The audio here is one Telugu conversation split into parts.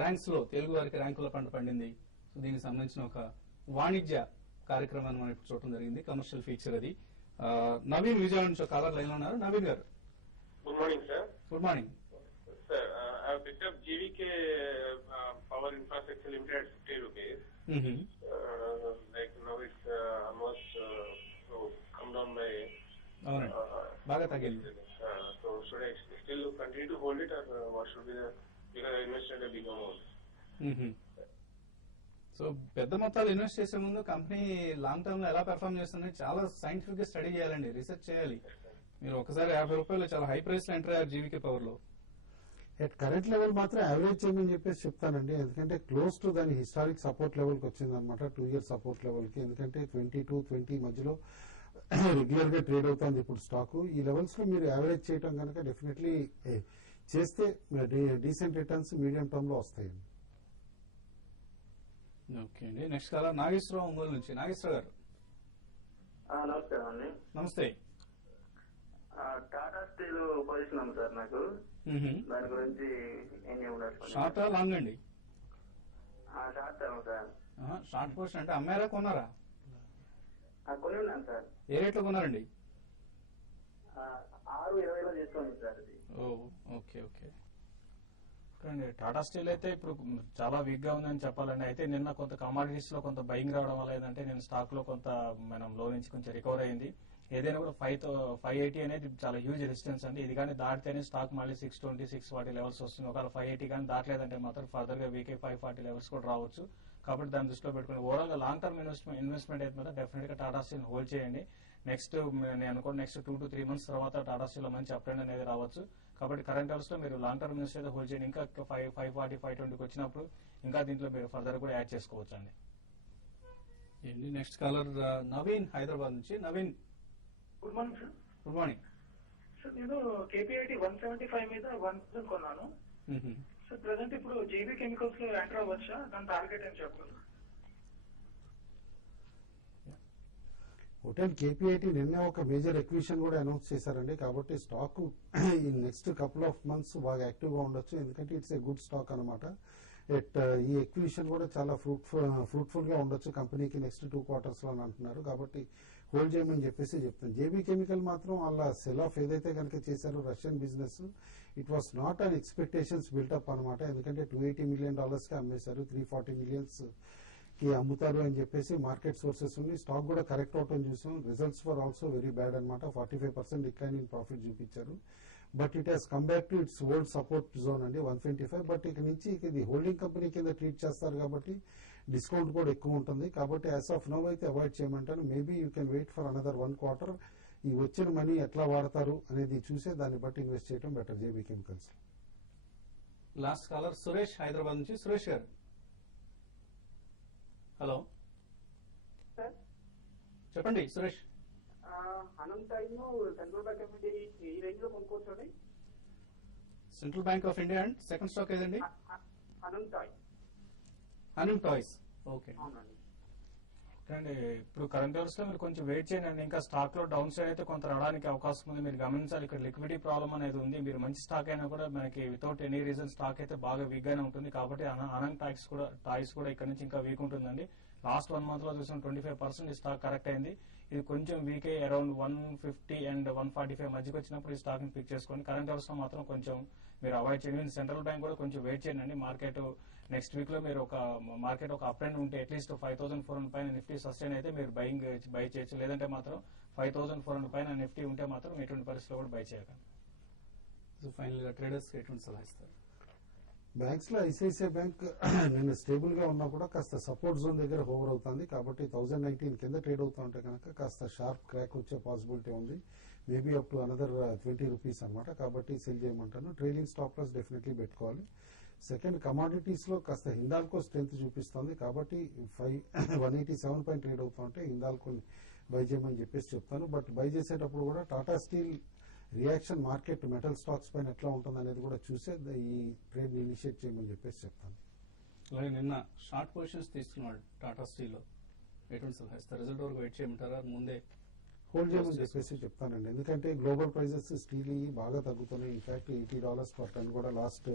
ర్యాంక్స్ లో తెలుగు వారికి ర్యాంకుల పంట పండింది. సో దీనికి సంబంధించిన ఒక వాణిజ్య కార్యక్రమాన్ని మనం ఇప్పుడు చూడటం జరిగింది. కమర్షియల్ ఫీచర్ అది. నవీన్ విజయవాడ నుంచి కాలర్ లైన్ లో ఉన్నారు. నవీన్ గారు, good morning sir. Good morning sir. I have picked up GVK Power Infrastructure Limited at 50 rupees. Like now it's almost come down by. బాగా తగ్గింది. So should I still continue to hold it, or what should be the, because I invested a big amount. So పెద్ద మొత్తాలు ఇన్వెస్ట్ చేసే ముందు కంపెనీ లాంగ్ టర్మ్ లో ఎలా పెర్ఫార్మ్ చేస్తుంది చాలా సైంటిఫిక్ గా స్టడీ చేయాలండి, రీసెర్చ్ చేయాలి. మీరు ఒకసారి 50 రూపాయలు చాలా హై ప్రైస్ లో ఎంటర్ అయ్యారు జీవీకే పవర్ లో. ఎట్ కరెంట్ లెవెల్ మాత్రం యావరేజ్ చేయమని చెప్పేసి చెప్తానండి. ఎందుకంటే క్లోజ్ టు దాని హిస్టారిక్ సపోర్ట్ లెవెల్ కి వచ్చింది అనమాట, 2 year సపోర్ట్ లెవెల్ కి. ఎందుకంటే 22-20 మధ్యలో రెగ్యులర్ గా ట్రేడ్ అవుతుంది ఇప్పుడు స్టాక్. ఈ లెవెల్స్ లో మీరు యావరేజ్ చేయడం కనుక డెఫినెట్లీ చేస్తే డీసెంట్ రిటర్న్స్ మీడియం టర్మ్ లో వస్తాయండి. ఓకే అండి. నెక్స్ట్ కాలర్ నాగేశ్వరరావు ఒంగోలు నుంచి. నాగేశ్వరరావు గారు, నమస్కారం అండి. నమస్తే. టాటా స్టీల్ పొజిషన్ ఉంది సార్ నాకు, దాని గురించి ఏం ఉండదు. షార్టా లాంగ్ అండి? Short term sir. Short position అంటే అమ్మారా కొన్నారా? కొని ఉన్నాను సార్. ఏ రేట్ లో కొన్నారండి? 6.20లో చేసుకోండి సార్ అది. Okay okay. టాటా స్టీల్ అయితే ఇప్పుడు చాలా వీక్ గా ఉందని చెప్పాలండి. అయితే నిన్న కొంత కమాడిటీస్ లో కొంత బయింగ్ రావడం వల్ల ఏంటంటే నేను స్టాక్ లో కొంత మనం లో నుంచి కొంచెం రికవర్ అయింది. ఏదైనా కూడా 580 అనేది చాలా హ్యూజ్ రెసిస్టెన్స్ అండి. ఇది కానీ దాటితేనే స్టాక్ మళ్ళీ 620, 640 లెవెల్స్ వస్తుంది. ఒకవేళ 580 కానీ దాటలేదంటే మాత్రం ఫర్దర్ గా వీకే 540 లెవెల్స్ కూడా రావచ్చు. కాబట్టి దాన్ని దృష్టిలో పెట్టుకుని ఓవరాల్ గా లాంగ్ టర్మ్ ఇన్వెస్ట్మెంట్ అయితే మాత్రం డెఫినెట్ గా టాటా స్టీల్ హోల్డ్ చేయండి. నెక్స్ట్ నేను అనుకోండి నెక్స్ట్ 2 to 3 months తర్వాత టాటా స్టీల్ లో మంచి అప్ ట్రెండ్ అనేది రావచ్చు. కాబట్టి కరెంట్ లెవెల్స్ లో మీరు లాంగ్ టర్మ్ ఇన్వెస్ట్ అయితే హోల్డ్ చేయండి. ఇంకా 540, 520 వచ్చినప్పుడు ఇంకా దీంట్లో మీరు ఫర్దర్ కూడా యాడ్ చేసుకోవచ్చు అండి. నెక్స్ట్ కాలర్ నవీన్ హైదరాబాద్ నుంచి. Naveen, good morning sir. Good morning sir. నేను కేపీఐటీ 175 మీద 1,000 కొన్నాను సార్. ప్రెసెంట్ ఇప్పుడు జీబీ కెమికల్స్ లో ఎంటర్ అవ్వచ్చా? దాని టార్గెట్ ఏం చెప్పగలరు? హోటల్ కేపీఐటీ నిన్న ఒక మేజర్ ఎక్విషన్ కూడా అనౌన్స్ చేశారండి. కాబట్టి స్టాక్ ఈ నెక్స్ట్ కపుల్ ఆఫ్ మంత్స్ బాగా యాక్టివ్ గా ఉండొచ్చు. ఎందుకంటే ఇట్స్ ఏ గుడ్ స్టాక్ అనమాట. ఈ ఎక్విషన్ కూడా చాలా ఫ్రూట్ఫుల్ గా ఉండొచ్చు కంపెనీకి నెక్స్ట్ 2 quarters లో అని అంటున్నారు. కాబట్టి హోల్డ్ చేయమని చెప్పేసి చెప్తాను. జేబీ కెమికల్ మాత్రం వాళ్ళ సెల్ ఆఫ్ ఏదైతే కనుక చేశారో Russian business, it was not an expectations built-up అనమాట. ఎందుకంటే $280 million కి అమ్మేశారు, 340 million కి అమ్ముతారు అని చెప్పేసి మార్కెట్ సోర్సెస్ ఉంది. స్టాక్ కూడా కరెక్ట్ అవటం చూసాం. Results for also very bad అనమాట. 45% డిక్లైన్ ఇన్ ప్రాఫిట్ చూపించారు. But it has come back to it's old support zone అండి 125. బట్ ఇక నుంచి ఇది హోల్డింగ్ కంపెనీ కింద ట్రీట్ చేస్తారు కాబట్టి డిస్కౌంట్ కూడా ఎక్కువ ఉంటుంది. కాబట్టి యాజ్ ఆఫ్ నౌ అయితే అవాయిడ్ చేయమంటాను. Maybe you can wait for another 1 quarter. ఈ వచ్చిన మనీ ఎట్లా వాడతారు అనేది చూసే దాన్ని బట్టి ఇన్వెస్ట్ చేయడం better JB Chemicals. Last caller Suresh Hyderabad నుంచి. సురేష్ గారు, హలో సార్. చెప్పండి సురేష్. అనంతైన్ సెంట్రల్ బ్యాంక్ ఆఫ్ ఇండియా ఈ రేంజ్ లో కొనుక్కోవచ్చండి? Central Bank of India and second stock ఏదండి? హనిమ్ టాయ్స్. ఓకే. అవునండి. అండి ఇప్పుడు కరెంట్ లెవెల్స్ లో మీరు కొంచెం వెయిట్ చేయండి. ఇంకా స్టాక్ లో డౌన్ సైడ్ అయితే కొంత రావడానికి అవకాశం ఉంది. మీరు గమనించాలి, ఇక్కడ లిక్విడిటీ ప్రాబ్లం అనేది ఉంది. మీరు మంచి స్టాక్ అయినా కూడా మనకి వితౌట్ ఎనీ రీజన్ స్టాక్ అయితే బాగా వీక్ గానే ఉంటుంది. కాబట్టి అనంగ్ టాయ్స్ కూడా ఇక్కడ నుంచి ఇంకా వీక్ ఉంటుందండి. లాస్ట్ 1 month లో చూసిన 25% ఈ స్టాక్ కరెక్ట్ అయింది. ఇది కొంచెం వీక్ అయ్యి అరౌండ్ 150 and 145 మధ్యకి వచ్చినప్పుడు ఈ స్టాక్ ని పిక్ చేసుకోండి. కరెంట్ లెవెల్స్ లో మాత్రం కొంచెం మీరు అవాయిడ్ చేయండి. సెంట్రల్ బ్యాంక్ కూడా కొంచెం వెయిట్ చేయండి. మార్కెట్ నెక్స్ట్ వీక్ లో మీరు ఒక అప్ ట్రెండ్ ఉంటే అట్లీస్ట్ 5,400 పైన నిఫ్టీ సస్టైన్ అయితే మీరు బై చేయొచ్చు. లేదంటే మాత్రం 5,400 పైన నిఫ్టీ ఉంటే మాత్రం ఎటువంటి పరిస్థితిలో కూడా బై చేయకండి. సో ఫైనల్ గా ట్రేడర్స్ ఎటువంటి సలహా ఇస్తారు? బ్యాంక్స్ లో ఐసిఐసిఐ బ్యాంక్ నిన్న స్టేబుల్ గా ఉన్నా కూడా కాస్త సపోర్ట్ జోన్ దగ్గర హోవర్ అవుతుంది. కాబట్టి 1019 కింద ట్రేడ్ అవుతా ఉంటే కనుక కాస్త షార్ప్ క్రాక్ వచ్చే పాసిబిలిటీ ఉంది. Maybe up to another 20 rupees అనమాట. కాబట్టి సెల్ చేయమంటాను. ట్రైలింగ్ స్టాప్ లాస్ డెఫినెట్లీ పెట్టుకోవాలి. సెకండ్, కమాడిటీస్ లో కాస్త హిందాల్కో స్ట్రెంత్ చూపిస్తుంది. కాబట్టి 187 పైన ట్రేడ్ అవుతా ఉంటే హిందాల్కో బై చేయమని చెప్పేసి చెప్తాను. బట్ బై చేసేటప్పుడు కూడా Tata steel reaction market metal stocks పైన ఎట్లా ఉంటుంది అనేది కూడా చూసే ఈ ట్రేడ్ ని ఇనిషియేట్ చేయమని చెప్పేసి చెప్తాను. అలాగే నిన్న షార్ట్ పొజిషన్స్ తీసుకున్నాడు టాటా స్టీల్ లో, ఎటువంటి సలహా ఇస్తారు? రిజల్ట్ వరకు వెయిట్ చేయమంటారా? ముందే హోల్డ్ చేయమని చెప్పేసి చెప్తానండి. ఎందుకంటే గ్లోబల్ ప్రైజెస్ స్టీల్ బాగా తగ్గుతున్నాయి. ఇన్ఫాక్ట్ $80 per ton కూడా లాస్ట్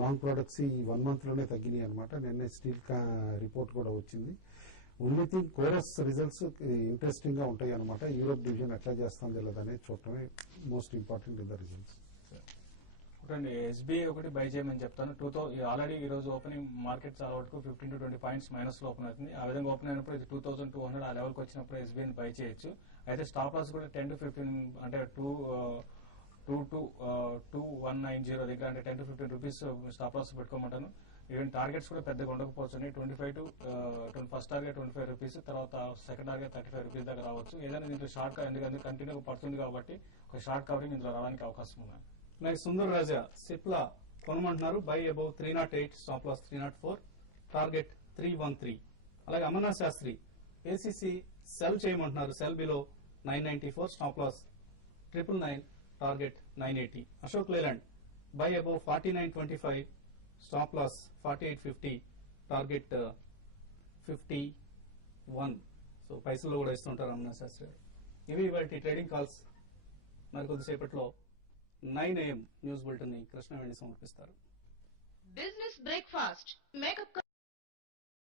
లాంగ్ ప్రొడక్ట్స్ ఈ 1 month లోనే తగ్గినాయి అనమాట. నిన్నే స్టీల్ రిపోర్ట్ కూడా వచ్చింది. Only thing chorus results interesting గా ఉంటాయి అనమాట. యూరోప్ డివిజన్ ఎట్లా చేస్తుంది లేదనేది చూడటమే most important in the results. ఒకటండి ఎస్బీఐ ఒకటి బై చేయమని చెప్తాను. ఆల్రెడీ ఈ రోజు ఓపెనింగ్ మార్కెట్ చాలా వరకు 15 to 20 పాయింట్స్ మైనస్ లో ఓపెన్ అవుతుంది. ఆ విధంగా ఓపెన్ అయినప్పుడు ఇది 2200 ఆ లెవెల్కి వచ్చినప్పుడు ఎస్బీఐని బై చేయొచ్చు. అయితే స్టాప్ లాస్ కూడా 10 to 15 అంటే 2190 దగ్గర అంటే 10 to 15 రూపీస్ స్టాప్ లాస్ పెట్టుకోమంటాను. ఈవెన్ టార్గెట్స్ కూడా పెద్దగా ఉండకపోవచ్చు అండి. 25 to ఫస్ట్ టార్గెట్ 25 రూపీస్, తర్వాత సెకండ్ టార్గెట్ 35 రూపీస్ దాకా రావచ్చు. ఏదైనా దీంట్లో షార్ట్ ఎందుకంటే కంటిన్యూ పడుతుంది కాబట్టి ఒక షార్ట్ కవరింగ్ ఇందులో రావడానికి అవకాశం ఉంది. నెక్స్ట్ సుందర్ రాజా సిప్లా కొనమంటున్నారు. Buy above 308, stop loss 304, target 313. అలాగే అమర్నాథ్ శాస్త్రి ఏసీసీ సెల్ చేయమంటున్నారు. Sell below 994, stop loss 999, target 980. Ashok Leyland buy above 49.25, stop loss 48.50, target 51. So పైసల్లో కూడా ఇస్తుంటారు అమర్నాథ్ శాస్త్రి గారు. ఇవి వాటి ట్రేడింగ్ కాల్స్. మరి కొద్దిసేపట్లో 9 AM న్యూస్ బులెటిన్ ని కృష్ణవేణి సమర్పిస్తారు. Business breakfast makeup